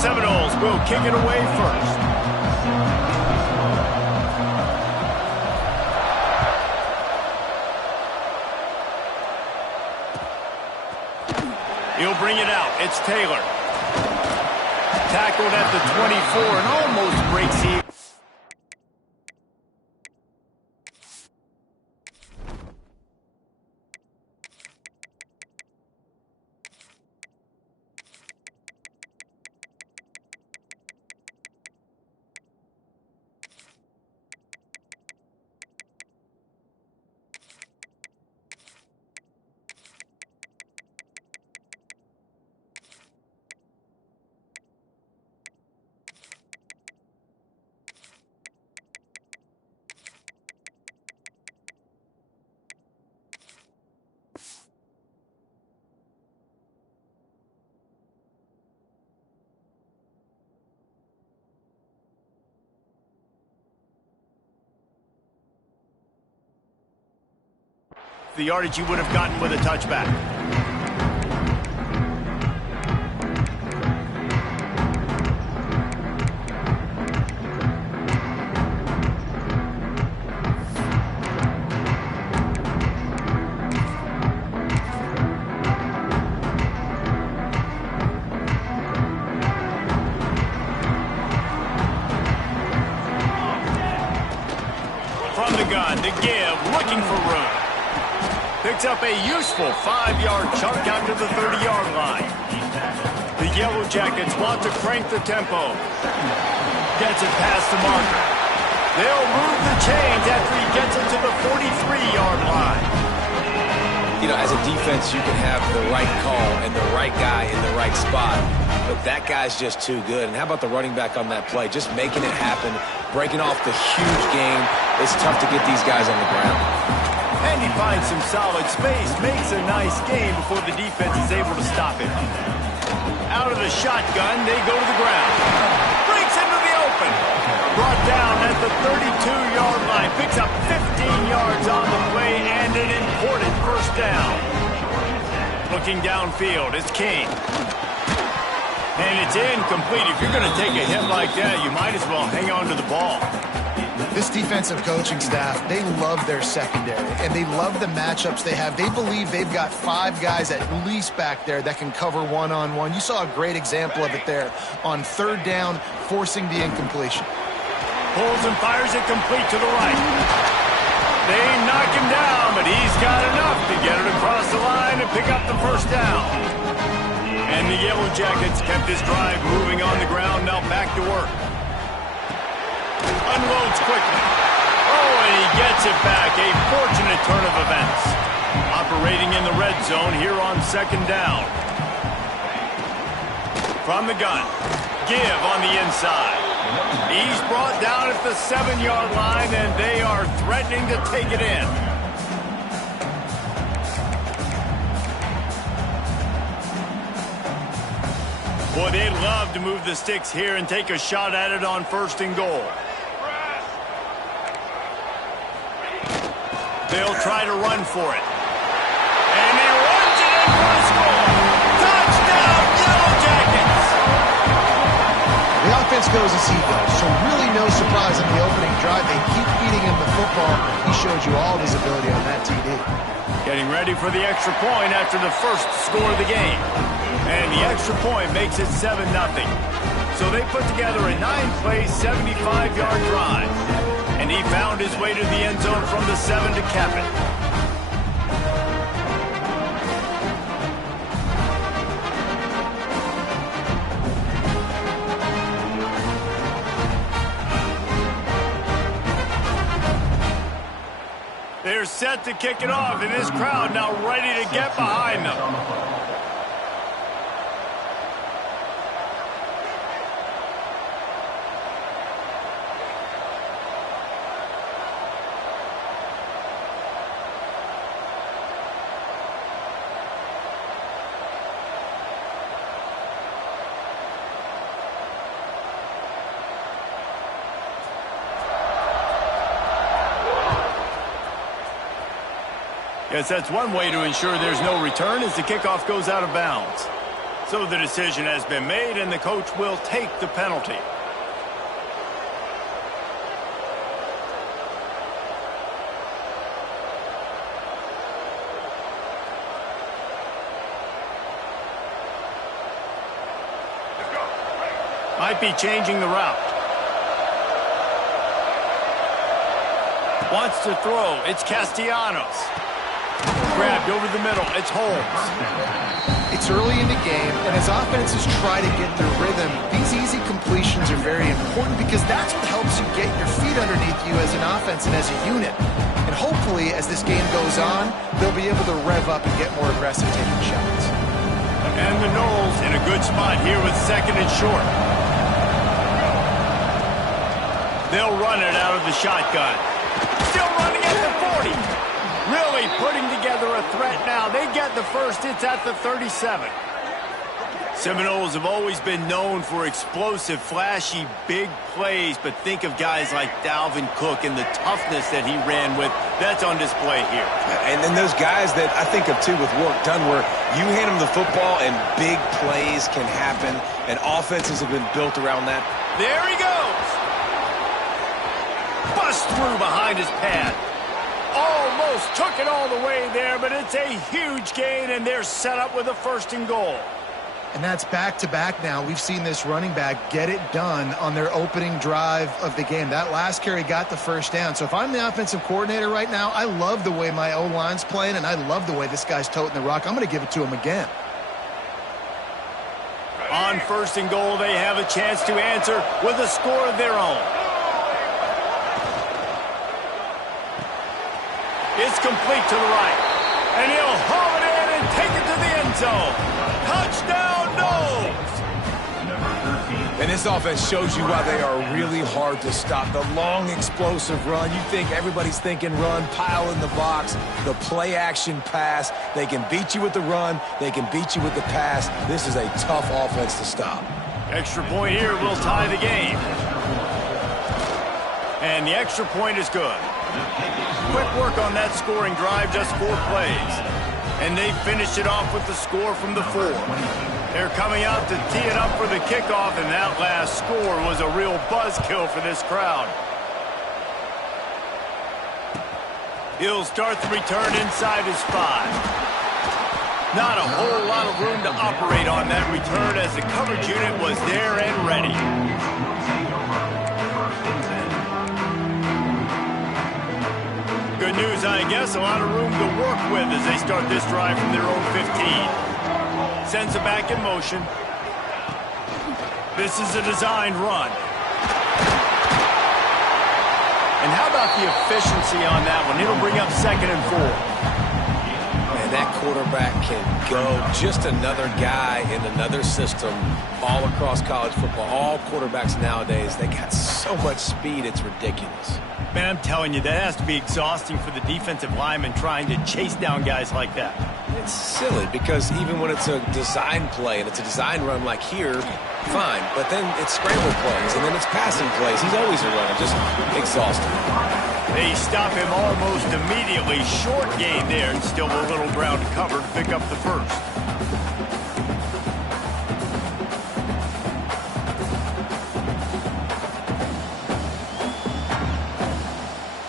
Seminoles will kick it away first. He'll bring it out. It's Taylor. Tackled at the 24 and almost breaks the... The yardage you would have gotten with a touchback. From the gun, to give, looking for room. Picks up a useful 5-yard chunk out to the 30-yard line. The Yellow Jackets want to crank the tempo. Gets it past the marker. They'll move the chains after he gets it to the 43-yard line. You know, as a defense, you can have the right call and the right guy in the right spot, but that guy's just too good. And how about the running back on that play? Just making it happen, breaking off the huge game. It's tough to get these guys on the ground. And he finds some solid space, makes a nice game before the defense is able to stop him. Out of the shotgun, they go to the ground. Breaks into the open. Brought down at the 32-yard line. Picks up 15 yards on the play and an important first down. Looking downfield, it's King. And it's incomplete. If you're going to take a hit like that, you might as well hang on to the ball. This defensive coaching staff, they love their secondary, and they love the matchups they have. They believe they've got 5 guys at least back there that can cover one-on-one. You saw a great example of it there on 3rd down, forcing the incompletion. Pulls and fires it complete to the right. They knock him down, but he's got enough to get it across the line and pick up the first down. And the Yellow Jackets kept this drive moving on the ground, now back to work. Unloads quickly. Oh, and he gets it back. A fortunate turn of events. Operating in the red zone here on 2nd down. From the gun. Give on the inside. He's brought down at the 7-yard line, and they are threatening to take it in. Boy, they'd love to move the sticks here and take a shot at it on 1st and goal. They'll try to run for it. And he runs it in for a score. Touchdown, Yellow Jackets! The offense goes as he goes, so really no surprise on the opening drive. They keep feeding him the football. He showed you all his ability on that TD. Getting ready for the extra point after the first score of the game. And the extra point makes it 7-0. So they put together a 9-play, 75-yard drive. And he found his way to the end zone from the 7 to cap it. They're set to kick it off, and this crowd now ready to get behind them. Yes, that's one way to ensure there's no return as the kickoff goes out of bounds. So the decision has been made, and the coach will take the penalty. Might be changing the route. Wants to throw. It's Castellanos. Grabbed over the middle. It's Holmes. It's early in the game, and as offenses try to get their rhythm, these easy completions are very important because that's what helps you get your feet underneath you as an offense and as a unit. And hopefully, as this game goes on, they'll be able to rev up and get more aggressive taking shots. And the Knowles in a good spot here with second and short. They'll run it out of the shotgun. Still running at the 40. Really putting together a threat now. They get the first. It's at the 37. Seminoles have always been known for explosive, flashy, big plays, but think of guys like Dalvin Cook and the toughness that he ran with. That's on display here. And then those guys that I think of, too, with work done where you hand them the football and big plays can happen, and offenses have been built around that. There he goes. Bust through behind his pad. Almost took it all the way there, but it's a huge gain, and they're set up with a first and goal. And that's back-to-back now. We've seen this running back get it done on their opening drive of the game. That last carry got the first down. So if I'm the offensive coordinator right now, I love the way my O-line's playing, and I love the way this guy's toting the rock. I'm going to give it to him again. On first and goal, they have a chance to answer with a score of their own. It's complete to the right. And he'll haul it in and take it to the end zone. Touchdown, Knowles! And this offense shows you why they are really hard to stop. The long, explosive run. You think everybody's thinking run, pile in the box, the play-action pass. They can beat you with the run. They can beat you with the pass. This is a tough offense to stop. Extra point here will tie the game. And the extra point is good. Quick work on that scoring drive, just 4 plays. And they finished it off with the score from the 4. They're coming out to tee it up for the kickoff, and that last score was a real buzzkill for this crowd. He'll start the return inside his 5. Not a whole lot of room to operate on that return as the coverage unit was there and ready. Good news, I guess. A lot of room to work with as they start this drive from their own 15. Sends it back in motion. This is a designed run. And how about the efficiency on that one? It'll bring up second and 4. And that quarterback can go. Just another guy in another system all across college football. All quarterbacks nowadays, they got so much speed, it's ridiculous. Man, I'm telling you, that has to be exhausting for the defensive lineman trying to chase down guys like that. It's silly because even when it's a design play and it's a design run like here, fine. But then it's scramble plays and then it's passing plays. He's always a runner, just exhausting. They stop him almost immediately. Short gain there, and still a little ground cover to pick up the first.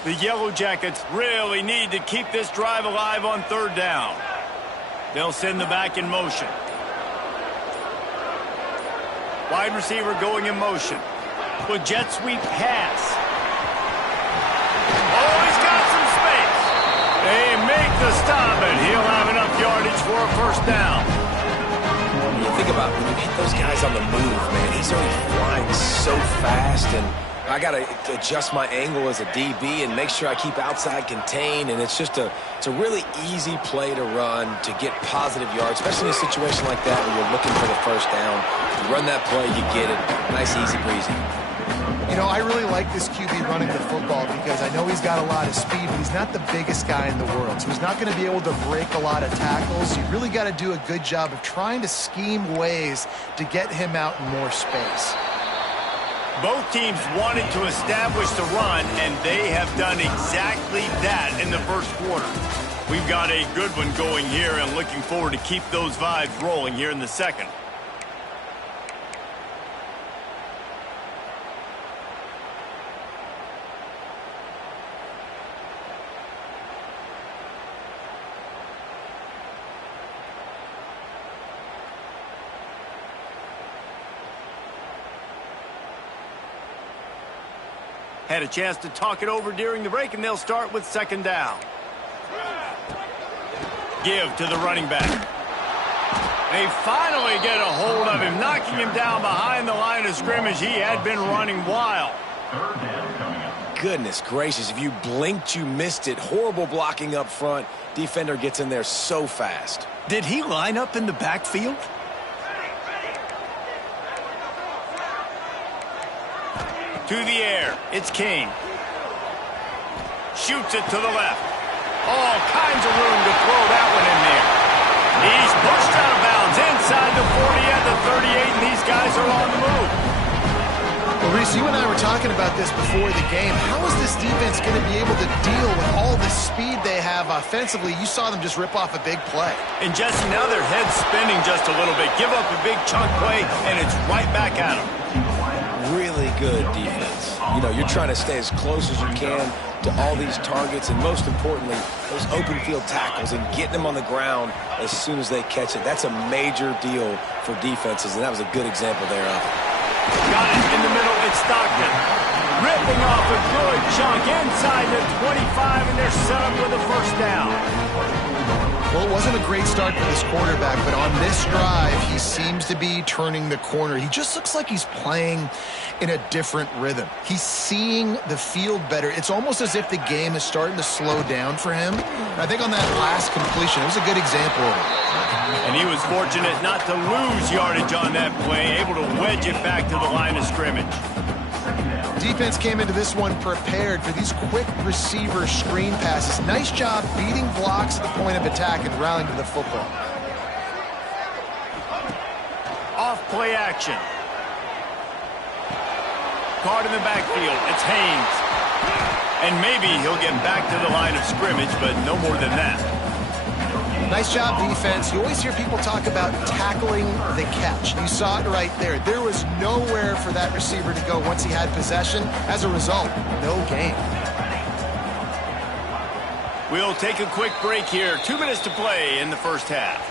The Yellow Jackets really need to keep this drive alive on third down. They'll send the back in motion. Wide receiver going in motion. With jet sweep pass. Oh, he's got some space. They make the stop, and he'll have enough yardage for a first down. When you think about when you hit those guys on the move, man, he's already flying so fast, and I got to adjust my angle as a DB and make sure I keep outside contained, and it's a really easy play to run to get positive yards, especially in a situation like that where you're looking for the first down. You run that play, you get it. Nice, easy breezy. You know, I really like this QB running the football because I know he's got a lot of speed, but he's not the biggest guy in the world. So he's not going to be able to break a lot of tackles. You really got to do a good job of trying to scheme ways to get him out in more space. Both teams wanted to establish the run, and they have done exactly that in the first quarter. We've got a good one going here and looking forward to keep those vibes rolling here in the second. Had a chance to talk it over during the break, and they'll start with second down. Give to the running back. They finally get a hold of him, knocking him down behind the line of scrimmage. He had been running wild. Goodness gracious, if you blinked, you missed it. Horrible blocking up front. Defender gets in there so fast. Did he line up in the backfield? To the air, it's King. Shoots it to the left. All kinds of room to throw that one in there. He's pushed out of bounds inside the 40 at the 38, and these guys are on the move. Well, Reese, you and I were talking about this before the game. How is this defense going to be able to deal with all the speed they have offensively? You saw them just rip off a big play. And Jesse, now their head's spinning just a little bit. Give up a big chunk play, and it's right back at them. Really good defense. You know, you're trying to stay as close as you can to all these targets, and most importantly, those open field tackles and getting them on the ground as soon as they catch it. That's a major deal for defenses, and that was a good example there of it. Got it in the middle. It's Stockton. Ripping off a good chunk inside the 25, and they're set up with a first down. Well, it wasn't a great start for this quarterback, but on this drive, he seems to be turning the corner. He just looks like he's playing in a different rhythm. He's seeing the field better. It's almost as if the game is starting to slow down for him. And I think on that last completion, it was a good example of it. And he was fortunate not to lose yardage on that play, able to wedge it back to the line of scrimmage. Defense came into this one prepared for these quick receiver screen passes. Nice job beating blocks at the point of attack and rallying to the football. Off play action. Caught in the backfield. It's Haynes. And maybe he'll get back to the line of scrimmage, but no more than that. Nice job, defense. You always hear people talk about tackling the catch. You saw it right there. There was nowhere for that receiver to go once he had possession. As a result, no gain. We'll take a quick break here. 2 minutes to play in the first half.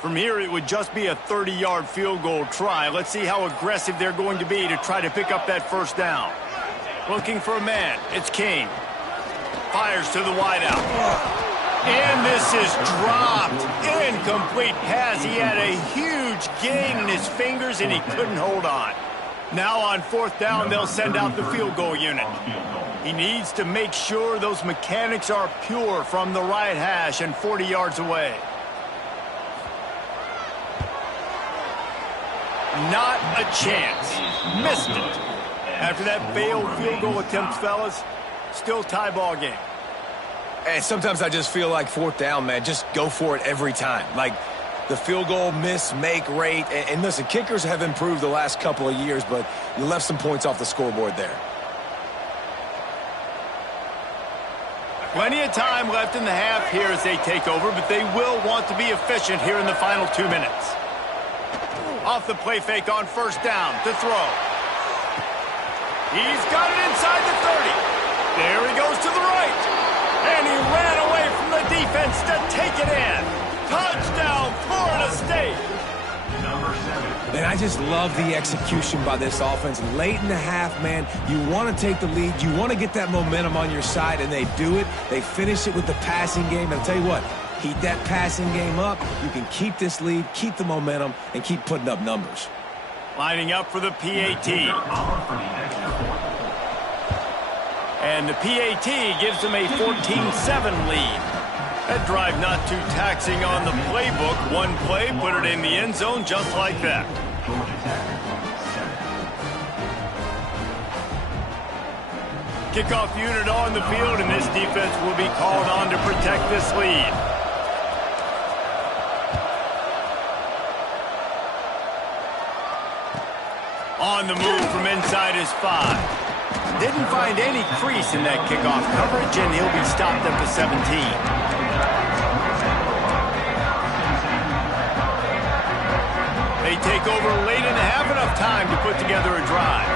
From here, it would just be a 30-yard field goal try. Let's see how aggressive they're going to be to try to pick up that first down. Looking for a man. It's King. Fires to the wideout. And this is dropped. Incomplete pass. He had a huge gain in his fingers, and he couldn't hold on. Now on fourth down, they'll send out the field goal unit. He needs to make sure those mechanics are pure from the right hash and 40 yards away. Not a chance. Missed it. After that failed field goal attempt, fellas, still tie ball game. And sometimes I just feel like fourth down, man, just go for it every time. Like the field goal miss-make rate. And listen, kickers have improved the last couple of years, but you left some points off the scoreboard there. Plenty of time left in the half here as they take over, but they will want to be efficient here in the final 2 minutes. Off the play fake on first down to throw. He's got it inside the 30. There he goes to the right. And he ran away from the defense to take it in. Touchdown, Florida State. Man, I just love the execution by this offense. Late in the half, man, you want to take the lead. You want to get that momentum on your side, and they do it. They finish it with the passing game. And I'll tell you what, keep that passing game up. You can keep this lead, keep the momentum, and keep putting up numbers. Lining up for the PAT. And the PAT gives them a 14-7 lead. That drive not too taxing on the playbook. One play, put it in the end zone just like that. Kickoff unit on the field, and this defense will be called on to protect this lead. On the move from inside his 5. Didn't find any crease in that kickoff coverage, and he'll be stopped at the 17. They take over late in the half, enough time to put together a drive.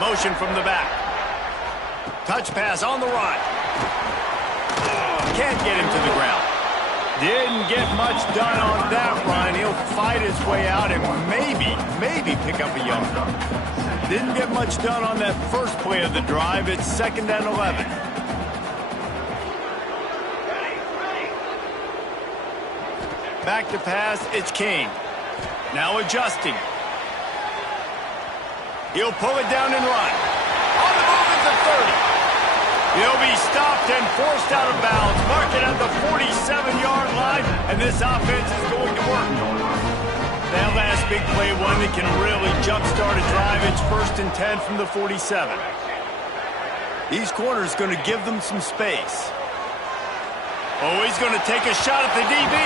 Motion from the back. Touch pass on the run. Can't get him to the ground. Didn't get much done on that run. He'll fight his way out and maybe pick up a yard. Didn't get much done on that first play of the drive. It's 2nd and 11. Back to pass, it's King. Now adjusting. He'll pull it down and run. On the move at the 30. He'll be stopped and forced out of bounds. Mark it at the 47-yard line, and this offense is going to work. That last big play, one that can really jumpstart a drive. It's 1st and 10 from the 47. These corners going to give them some space. Oh, he's going to take a shot at the DB.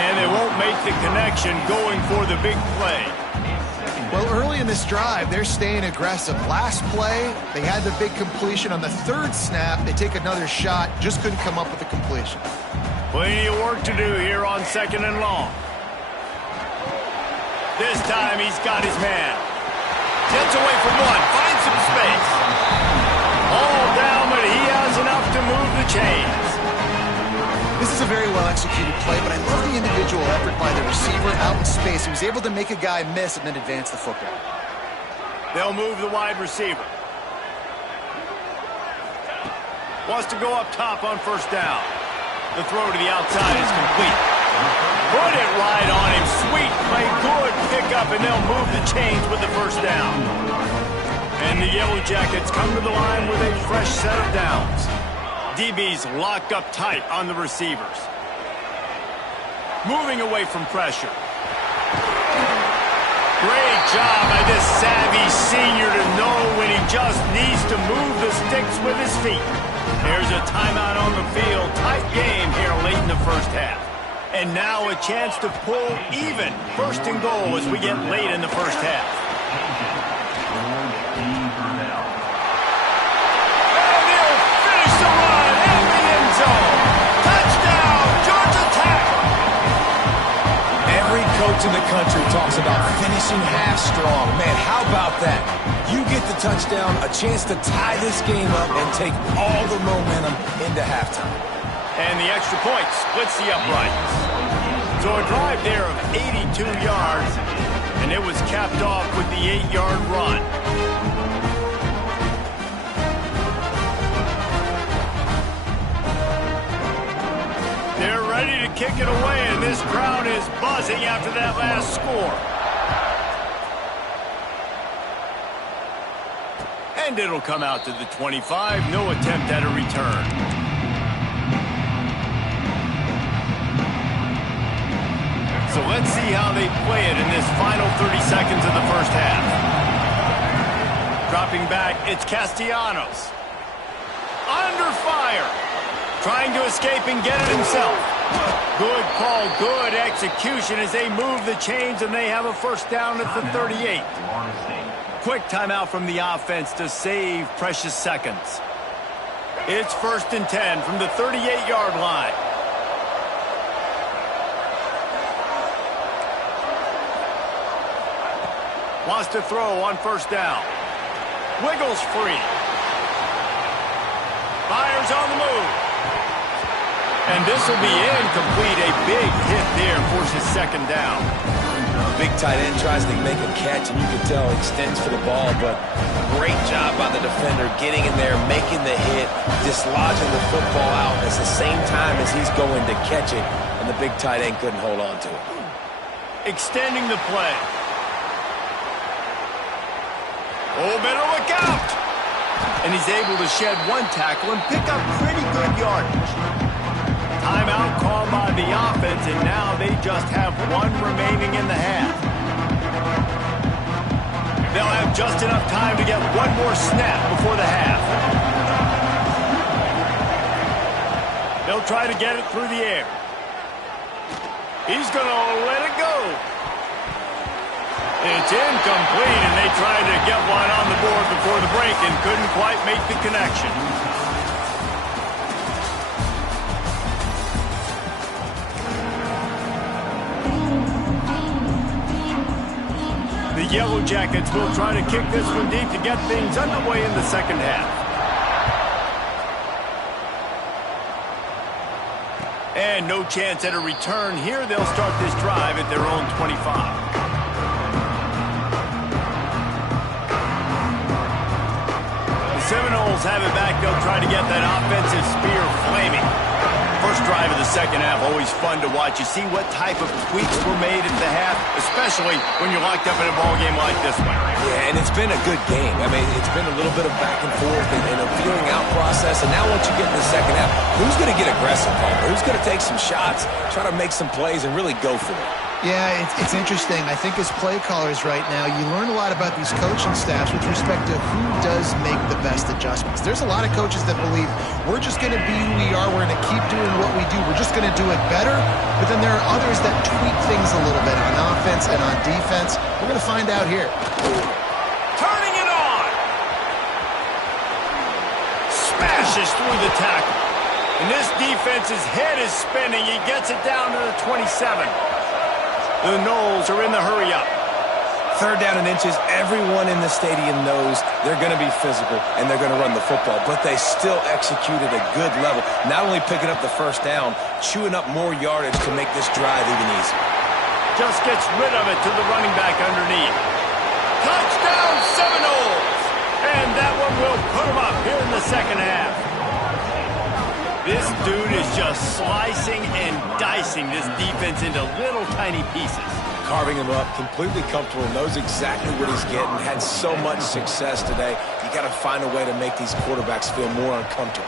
And they won't make the connection going for the big play. Well, early in this drive, they're staying aggressive. Last play, they had the big completion. On the 3rd snap, they take another shot, just couldn't come up with a completion. Plenty of work to do here on 2nd and long. This time, he's got his man. Gets away from one, finds some space. All down, but he has enough to move the chains. This is a very well-executed play, but I love the individual effort by the receiver out in space. He was able to make a guy miss and then advance the football. They'll move the wide receiver. Wants to go up top on 1st down. The throw to the outside is complete. Put it right on him. Sweet play, good pickup, and they'll move the chains with the 1st down. And the Yellow Jackets come to the line with a fresh set of downs. DB's locked up tight on the receivers. Moving away from pressure. Great job by this savvy senior to know when he just needs to move the sticks with his feet. There's a timeout on the field. Tight game here late in the 1st half. And now a chance to pull even 1st and goal as we get late in the 1st half. In the country talks about finishing half strong. Man, how about that? You get the touchdown, a chance to tie this game up and take all the momentum into halftime. And the extra point splits the uprights. So a drive there of 82 yards, and it was capped off with the 8-yard run. They're ready to kick it away, and this crowd is buzzing after that last score. And it'll come out to the 25. No attempt at a return. So let's see how they play it in this final 30 seconds of the 1st half. Dropping back, it's Castellanos. Under fire. Trying to escape and get it himself. Good call, good execution as they move the chains, and they have a 1st down at the 38. Quick timeout from the offense to save precious seconds. It's 1st and 10 from the 38-yard line. Wants to throw on 1st down. Wiggles free. Fires on the move. And this will be incomplete. A big hit there forces 2nd down. Big tight end tries to make a catch, and you can tell extends for the ball, but great job by the defender getting in there, making the hit, dislodging the football out at the same time as he's going to catch it, and the big tight end couldn't hold on to it. Extending the play. Oh, better look out! And he's able to shed one tackle and pick up pretty good yardage. Timeout called by the offense, and now they just have one remaining in the half. They'll have just enough time to get one more snap before the half. They'll try to get it through the air. He's going to let it go. It's incomplete, and they tried to get one on the board before the break and couldn't quite make the connection. Yellow Jackets will try to kick this one deep to get things underway in the second half. And no chance at a return here. They'll start this drive at their own 25. Seminoles have it back. They'll try to get that offensive spear flaming. First drive of the second half, always fun to watch. You see what type of tweaks were made at the half, especially when you're locked up in a ball game like this one. Yeah, and it's been a good game. I mean, it's been a little bit of back and forth and a feeling out process. And now once you get in the second half, who's going to get aggressive, Palmer? Who's going to take some shots, try to make some plays, and really go for it? Yeah, it's interesting. I think as play callers right now, you learn a lot about these coaching staffs with respect to who does make the best adjustments. There's a lot of coaches that believe we're just going to be who we are. We're going to keep doing what we do. We're just going to do it better. But then there are others that tweak things a little bit on offense and on defense. We're going to find out here. Turning it on. Smashes through the tackle. And this defense's head is spinning. He gets it down to the 27. The Noles are in the hurry-up. Third down and inches. Everyone in the stadium knows they're going to be physical and they're going to run the football, but they still execute at a good level. Not only picking up the first down, chewing up more yardage to make this drive even easier. Just gets rid of it to the running back underneath. Touchdown, Seminoles! And that one will put them up here in the second half. This dude is just slicing and dicing this defense into little tiny pieces. Carving him up, completely comfortable, knows exactly what he's getting, had so much success today. You got to find a way to make these quarterbacks feel more uncomfortable.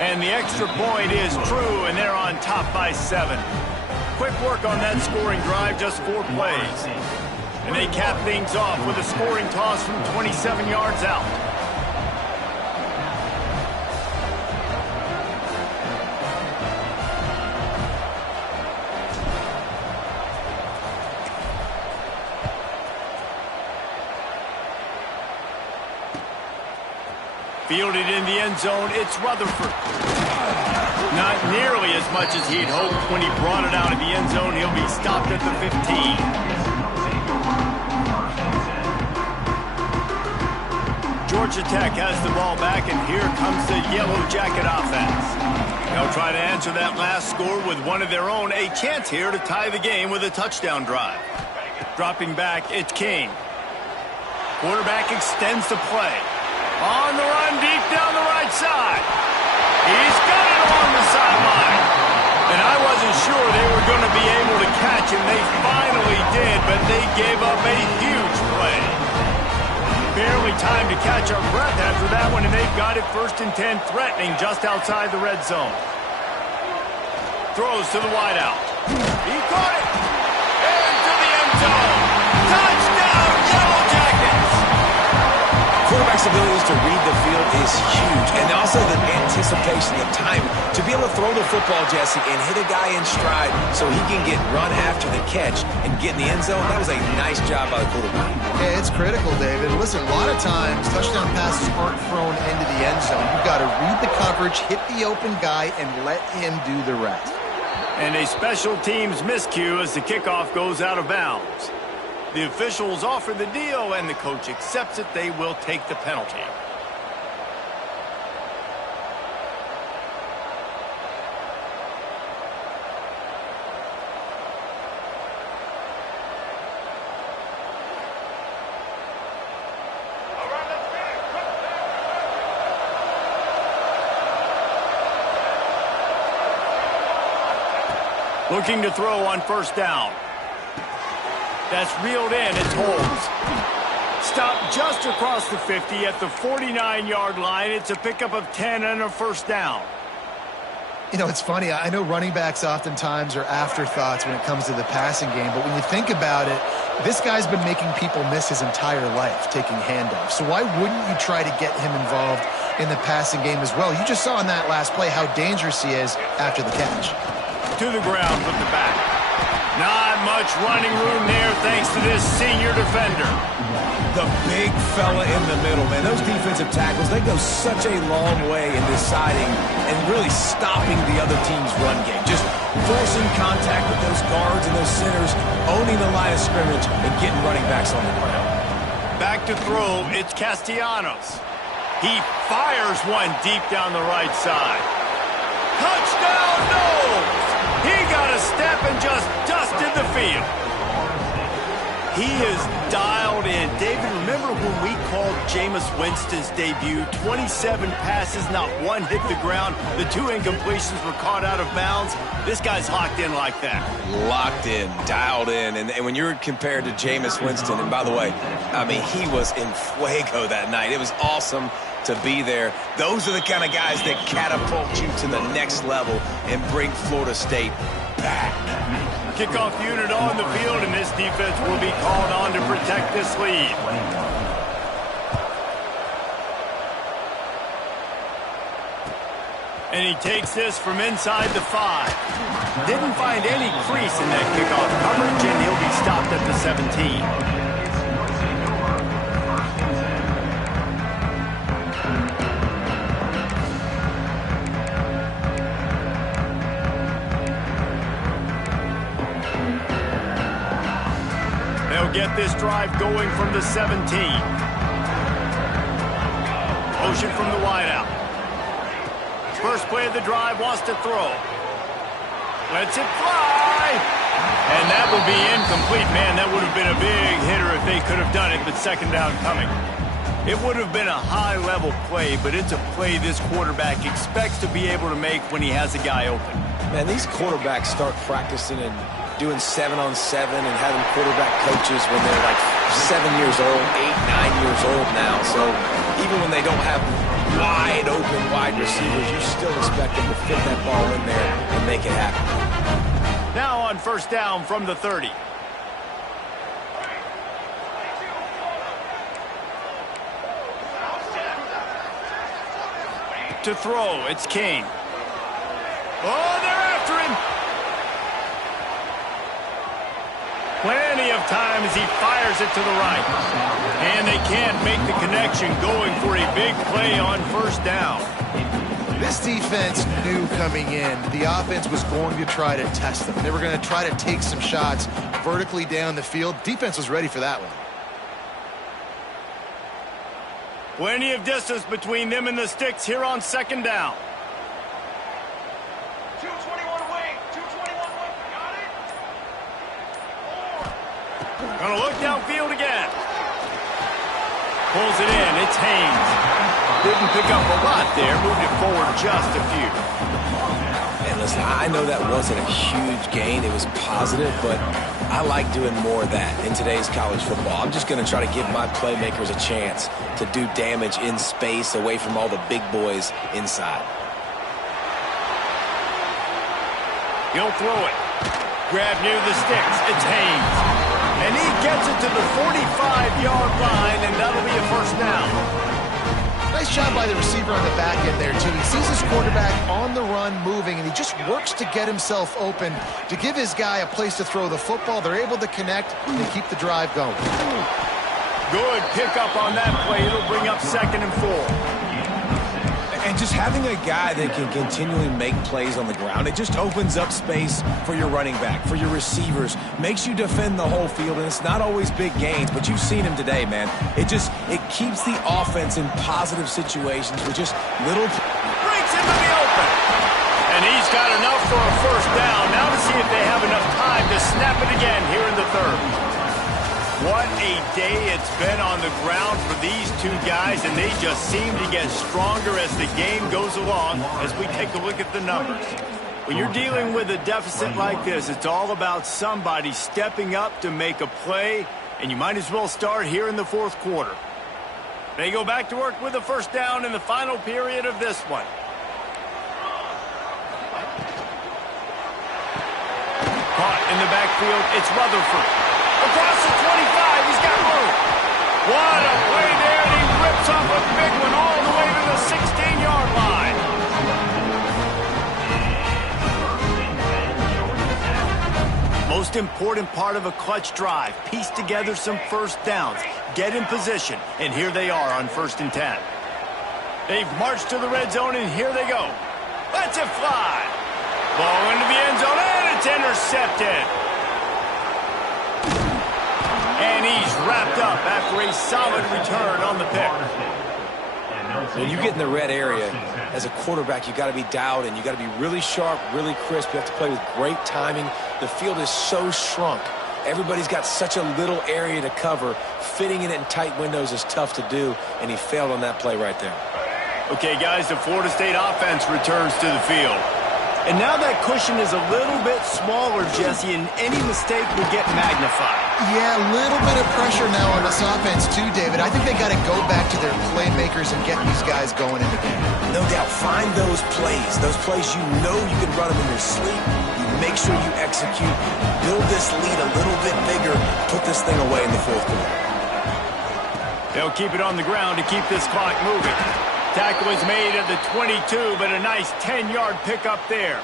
And the extra point is true, and they're on top by 7. Quick work on that scoring drive, just 4 plays. And they cap things off with a scoring toss from 27 yards out. Fielded in the end zone, it's Rutherford. Not nearly as much as he'd hoped. When he brought it out of the end zone, he'll be stopped at the 15. Georgia Tech has the ball back, and here comes the Yellow Jacket offense. They'll try to answer that last score with one of their own. A chance here to tie the game with a touchdown drive. Dropping back, it's King. Quarterback extends the play. On the run, deep down the right side. He's got it along the sideline. And I wasn't sure they were going to be able to catch him. They finally did, but they gave up a huge play. Barely time to catch our breath after that one, and they've got it 1st and 10, threatening just outside the red zone. Throws to the wideout. He caught it. Into the end zone. Touchdown, Yellow Jackets! Quarterback's abilities to read the field is huge, and also the anticipation, the time to be able to throw the football, Jesse, and hit a guy in stride so he can get run after the catch and get in the end zone. That was a nice job by the quarterback. Yeah, it's critical, David. Listen, a lot of times touchdown passes aren't thrown into the end zone. You've got to read the coverage, hit the open guy, and let him do the rest. And a special teams miscue as the kickoff goes out of bounds. The officials offer the deal, and the coach accepts it. They will take the penalty. Looking to throw on 1st down. That's reeled in. It's Holmes. Stopped just across the 50 at the 49-yard line. It's a pickup of 10 and a 1st down. You know, it's funny. I know running backs oftentimes are afterthoughts when it comes to the passing game, but when you think about it, this guy's been making people miss his entire life taking handoffs. So why wouldn't you try to get him involved in the passing game as well? You just saw in that last play how dangerous he is after the catch. To the ground with the back. Not much running room there thanks to this senior defender. The big fella in the middle, man. Those defensive tackles, they go such a long way in deciding and really stopping the other team's run game. Just forcing contact with those guards and those centers, owning the line of scrimmage, and getting running backs on the ground. Back to throw, it's Castellanos. He fires one deep down the right side. Touchdown, Knowles! He got a step and just dusted the field. He is dialed in. David, remember when we called Jameis Winston's debut? 27 passes, not one hit the ground. The 2 incompletions were caught out of bounds. This guy's locked in like that. Locked in, dialed in. And when you're compared to Jameis Winston, and by the way, I mean, he was in fuego that night. It was awesome to be there. Those are the kind of guys that catapult you to the next level and bring Florida State back. Kickoff unit on the field, and this defense will be called on to protect this lead. And he takes this from inside the 5. Didn't find any crease in that kickoff coverage, and he'll be stopped at the 17. Get this drive going from the 17. Motion from the wideout. First play of the drive, wants to throw. Lets it fly. And that will be incomplete. Man, that would have been a big hitter if they could have done it, but second down coming. It would have been a high-level play, but it's a play this quarterback expects to be able to make when he has a guy open. Man, these quarterbacks start practicing and doing 7-on-7 and having quarterback coaches when they're like 7 years old, 8, 9 years old now. So even when they don't have wide open wide receivers, you still expect them to fit that ball in there and make it happen. Now on first down from the 30. To throw, it's King. Oh, they're after him. Plenty of time as he fires it to the right. And they can't make the connection, going for a big play on first down. This defense knew coming in the offense was going to try to test them. They were going to try to take some shots vertically down the field. Defense was ready for that one. Plenty of distance between them and the sticks here on second down. 221 wing, 221 wing, got it? Gonna look downfield again. Pulls it in, it's Haynes. Didn't pick up a lot there, moved it forward just a few. And listen, I know that wasn't a huge gain. It was positive, but I like doing more of that in today's college football. I'm just going to try to give my playmakers a chance to do damage in space away from all the big boys inside. He'll throw it. Grab near the sticks. It's Haynes. And he gets it to the 45-yard line, and that'll be a first down. Nice job by the receiver on the back end there, too. He sees his quarterback on the run moving, and he just works to get himself open to give his guy a place to throw the football. They're able to connect and keep the drive going. Good pickup on that play. It'll bring up 2nd and 4. And just having a guy that can continually make plays on the ground, it just opens up space for your running back, for your receivers, makes you defend the whole field, and it's not always big gains, but you've seen him today, man. It keeps the offense in positive situations with just little... Breaks into the open. And he's got enough for a first down. Now to see if they have enough time to snap it again here in the 3rd. What a day it's been on the ground for these two guys, and they just seem to get stronger as the game goes along as we take a look at the numbers. When you're dealing with a deficit like this, it's all about somebody stepping up to make a play, and you might as well start here in the 4th quarter. They go back to work with a first down in the final period of this one. Caught in the backfield, it's Rutherford. Across the 25, he's got room. What a play there, and he rips off a big one all the way to the 16-yard line. Most important part of a clutch drive, piece together some first downs. get in position. And here they are on 1st and 10. They've marched to the red zone, and here they go. Let's it fly. Ball into the end zone, and it's intercepted. And he's wrapped up after a solid return on the pick. When you get in the red area, as a quarterback, you got to be dialed in. You got to be really sharp, really crisp. You have to play with great timing. The field is so shrunk. Everybody's got such a little area to cover. Fitting it in tight windows is tough to do, and he failed on that play right there. Okay, guys, the Florida State offense returns to the field. And now that cushion is a little bit smaller, Jesse, and any mistake will get magnified. Yeah, a little bit of pressure now on this offense too, David. I think they got to go back to their playmakers and get these guys going in the game. No doubt. Find those plays you know you can run them in your sleep. You make sure you execute. Build this lead a little bit bigger. Put this thing away in the 4th quarter. They'll keep it on the ground to keep this clock moving. Tackle is made at the 22, but a nice 10-yard pickup there.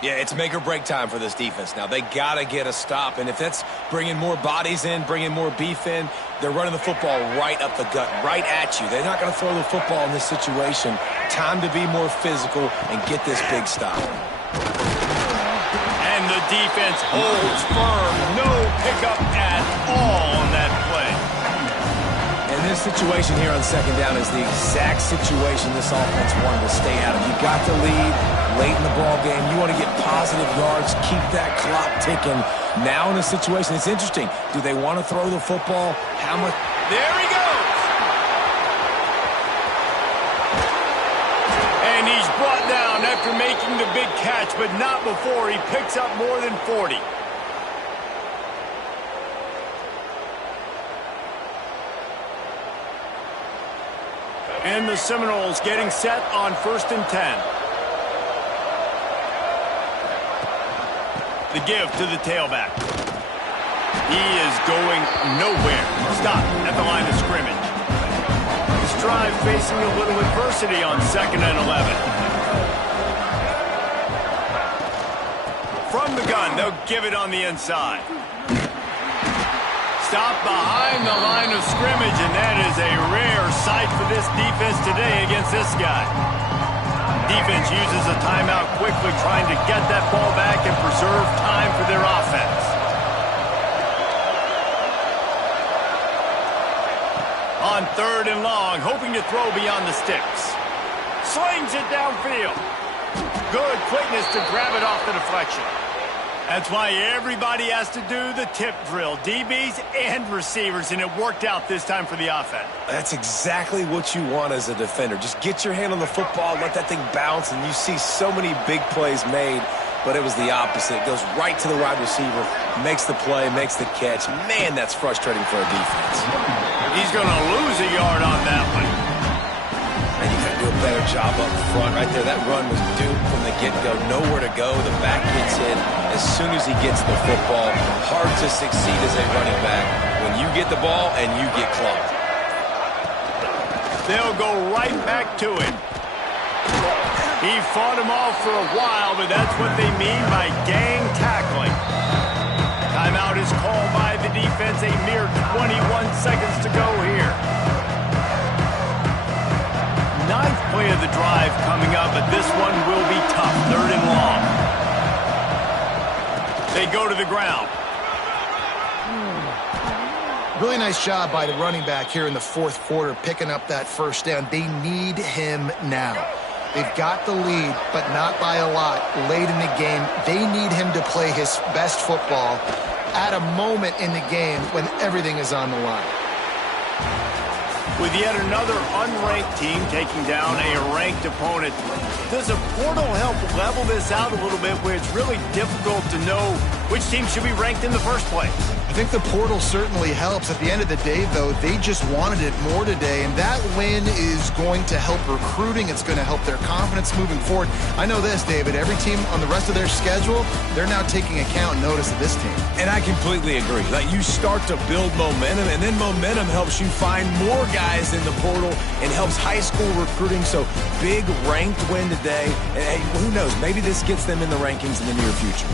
Yeah, it's make or break time for this defense now. They got to get a stop, and if that's bringing more bodies in, bringing more beef in, they're running the football right up the gut, right at you. They're not going to throw the football in this situation. Time to be more physical and get this big stop. And the defense holds firm. No pickup at all on that play. And this situation here on 2nd down is the exact situation this offense wanted to stay out of. You got the lead late in the ball game. You want to get positive yards, keep that clock ticking. Now in a situation, it's interesting. Do they want to throw the football? How much? There he goes. And he's brought down after making the big catch, but not before he picks up more than 40. And the Seminoles getting set on 1st and 10. The give to the tailback. He is going nowhere. Stop at the line of scrimmage. This drive facing a little adversity on 2nd and 11. From the gun, they'll give it on the inside. Stop behind the line of scrimmage, and that is a rare sight for this defense today against this guy. Defense uses a timeout quickly, trying to get that ball back and preserve time for their offense. On 3rd and long, hoping to throw beyond the sticks. Slings it downfield. Good quickness to grab it off the deflection. That's why everybody has to do the tip drill, DBs and receivers, and it worked out this time for the offense. That's exactly what you want as a defender. Just get your hand on the football, let that thing bounce, and you see so many big plays made, but it was the opposite. It goes right to the wide receiver, makes the play, makes the catch. Man, that's frustrating for a defense. He's going to lose a yard on that one. And you got to do a better job up front right there. That run was doomed from the get-go. Nowhere to go. The back gets hit as soon as he gets the football. Hard to succeed as a running back when you get the ball and you get clocked. They'll go right back to him. He fought him off for a while, but that's what they mean by gang tackling. Timeout is called by the defense. A mere 21 seconds to go here. 9th play of the drive coming up, but this one will be tough. 3rd and long. They go to the ground. Really nice job by the running back here in the 4th quarter, picking up that 1st down. They need him now. They've got the lead, but not by a lot late in the game. They need him to play his best football at a moment in the game when everything is on the line. With yet another unranked team taking down a ranked opponent, does a portal help level this out a little bit where it's really difficult to know which team should be ranked in the first place? I think the portal certainly helps. At the end of the day, though, they just wanted it more today, and that win is going to help recruiting. It's going to help their confidence moving forward. I know this, David. Every team on the rest of their schedule, they're now taking account and notice of this team. And I completely agree. Like, you start to build momentum, and then momentum helps you find more guys in the portal and helps high school recruiting. So big ranked win today. And hey, who knows? Maybe this gets them in the rankings in the near future.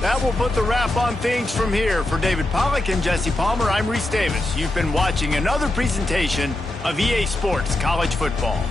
That will put the wrap on things from here. For David Pollack and Jesse Palmer, I'm Reese Davis. You've been watching another presentation of EA Sports College Football.